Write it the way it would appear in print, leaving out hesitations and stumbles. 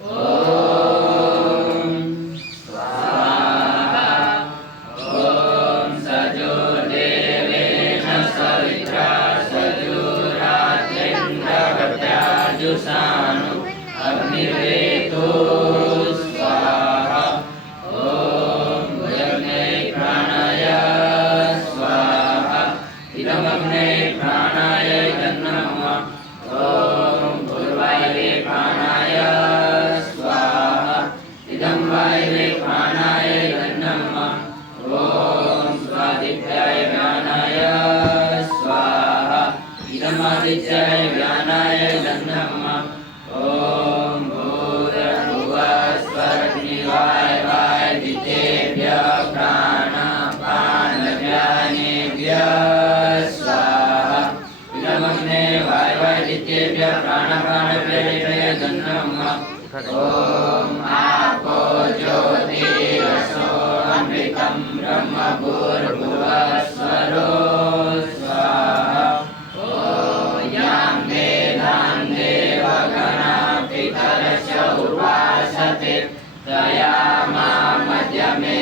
ॐ स्वाहा ॐ सजुर्देवेन सवित्रा सजुरात्रिन्द्रगत्याजुषानु अग्निर्वेदो स्वाहा ॐ भुजग्ने प्राणाय स्वाहा इदमग्ने प्राणाय नमः ॐ भूर्वायुवे प्राणाय स्वाहा इदं वायुवे प्राणाय नमः ॐ स्वादित्याय ज्ञानाय स्वाहा इदमादित्याय ज्ञानाय नमः ॐ भूर्भुवस्वरग्निवाय वादितेभ्यः प्राणापानव्यानेभ्यः स्वाहा इदमग्ने वायवादितेभ्यः प्राणापानव्यानेभ्यः नमः ॐ आपो ज्योतिरसो अमृतं ब्रह्म भूर्भुवस्वरो स्वाहा ॐ यां वेदां देवगणा पितरस्य उपासते तया मां मध्यमे